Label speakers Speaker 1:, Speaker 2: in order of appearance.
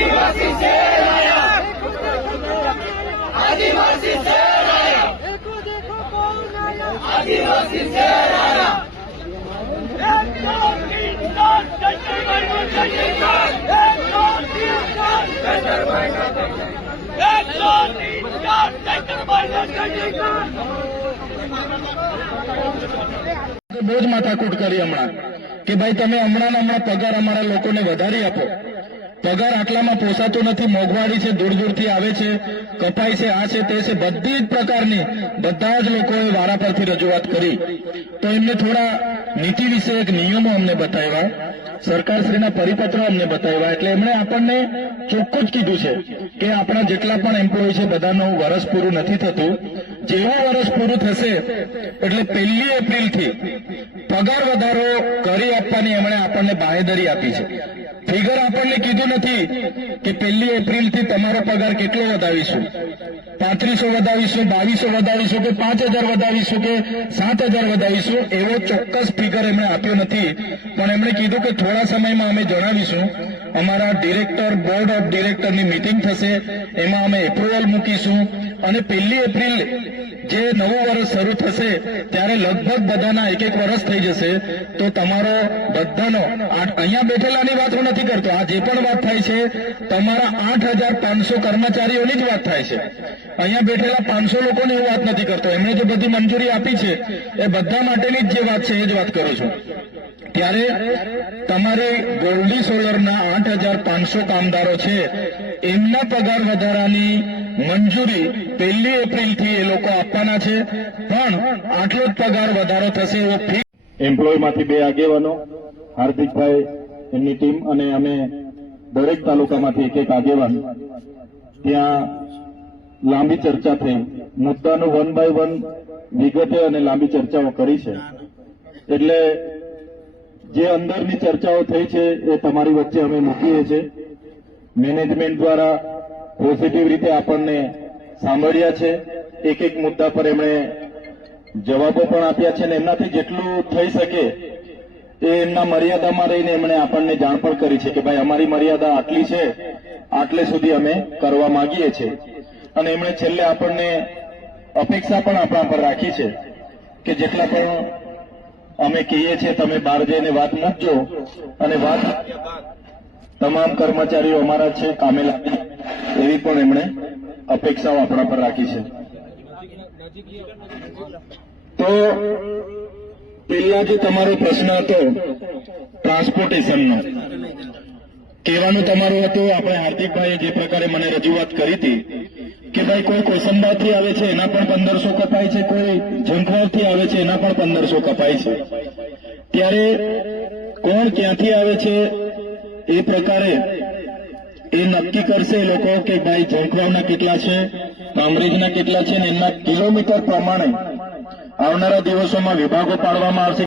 Speaker 1: આદિવાસી સેનાયા આદિવાસી સેનાયા
Speaker 2: દેખો દેખો કોણ આયા
Speaker 1: આદિવાસી
Speaker 2: સેનાયા એક દો તીન ચાર જટરભાઈ નો જટરભાઈ એક દો તીન ચાર જટરભાઈ નો જટરભાઈ એક દો તીન ચાર જટરભાઈ નો જટરભાઈ
Speaker 3: બહુ જ માથાકૂટ કરી હમણાં. કે ભાઈ તમે હમણાં હમણાં પગાર અમારા લોકોને વધારી આપો. પગાર આટલામાં પોસાતો નથી, મોંઘવારી છે દૂર દૂરથી આવે છે, કપાઈ છે, આ છે, તે છે, બધી જ પ્રકારની બધા જ લોકોએ વારા પરથી રજૂઆત કરી. તો એમને થોડા નીતિ વિશે એક નિયમો અમને બતાવ્યા, સરકારશ્રીના પરિપત્રો અમને બતાવ્યા, એટલે એમણે આપણને ચોખ્ખું જ કીધું છે કે આપણા જેટલા પણ એમ્પ્લોય છે, બધાનું વરસ પૂરું નથી થતું. જેવું વર્ષ પૂરું થશે, એટલે પહેલી એપ્રિલથી પગાર વધારો કરી આપવાની એમણે આપણને બાહેધરી આપી છે. ફિગર આપણને કીધું નથી કે પહેલી એપ્રિલથી તમારો પગાર કેટલો વધાવીશું પાંત્રીસો વધાવીશું બાવીસો વધાવીશું કે પાંચ હજાર વધાવીશું કે સાત હજાર વધાવીશું એવો ચોક્કસ ફિગર એમણે આપ્યો નથી. પણ એમણે કીધું કે થોડા સમયમાં અમે જણાવીશું, અમારા ડિરેક્ટર બોર્ડ ઓફ ડિરેક્ટરની મિટિંગ થશે, એમાં અમે એપ્રુવલ મૂકીશું અને પહેલી એપ્રિલ જે નવું વર્ષ શરૂ થશે, ત્યારે લગભગ બધાના એક એક વર્ષ થઈ જશે. તો તમારો બધાનો અહીંયા બેઠેલાની વાત હું નથી કરતો, આ જે પણ વાત થાય છે, તમારા આઠ હજાર પાંચસો કર્મચારીઓની જ વાત થાય છે. અહીંયા બેઠેલા પાંચસો લોકોને હું વાત નથી કરતો. એમણે જે બધી મંજૂરી આપી છે, એ બધા માટેની જ જે વાત છે, એ જ વાત કરું છું. ત્યારે તમારે ગોલ્ડી સોલરના આઠ હજાર પાંચસો કામદારો છે, એમના પગાર વધારાની મંજૂરી પહેલી એપ્રિલથી એ લોકો આપવાના છે, પણ આટલો જ પગાર વધારો થશે એવો
Speaker 4: એમ્પ્લોયમાંથી બે આગેવાનો, હાર્દિકભાઈ, એમની ટીમ અને અમે દરેક તાલુકામાંથી એક એક આગેવાન. ત્યાં લાંબી ચર્ચા થઈ. મુદ્દાનું વન બાય વન વિગતે અને લાંબી ચર્ચાઓ કરી છે. એટલે જે અંદરની ચર્ચાઓ થઈ છે એ તમારી વચ્ચે અમે મૂકીએ છીએ. મેનેજમેન્ટ દ્વારા પોઝિટિવ રીતે આપણને સાંભળ્યા છે. એક એક મુદ્દા પર એમણે જવાબો પણ આપ્યા છે અને એમનાથી જેટલું થઈ શકે એ એમના મર્યાદામાં રહીને એમણે આપણને જાણ પણ કરી છે કે ભાઈ અમારી મર્યાદા આટલી છે, આટલે સુધી અમે કરવા માંગીએ છીએ. અને એમણે છેલ્લે આપણને અપેક્ષા પણ આપણા પર રાખી છે કે જેટલા પણ અમે કહીએ છીએ, તમે બહાર જઈને વાત મૂકજો અને વાત તમામ કર્મચારીઓ અમારા છે કામે લાગે એવી પણ એમણે અપેક્ષાઓ આપણા પર રાખી છે. તો પેલા જે તમારો પ્રશ્ન હતો, ટ્રાન્સપોર્ટેશનનો, કહેવાનું તમારું હતું, આપણે હાર્દિકભાઈએ જે પ્રકારે મને રજૂઆત કરી હતી કે ભાઈ કોઈ કોસંબાથી આવે છે, એના પણ પંદરસો કપાય છે, કોઈ ઝંખવાડથી આવે છે, એના પણ પંદરસો કપાય છે. ત્યારે કોણ ક્યાંથી આવે છે એ પ્રકારે એ નક્કી કરશે લોકો કે ભાઈ જંખવાના કેટલા છે, કામરેજના કેટલા છે, ને એમના કિલોમીટર પ્રમાણે આવનારા દિવસોમાં વિભાગો પાડવામાં આવશે.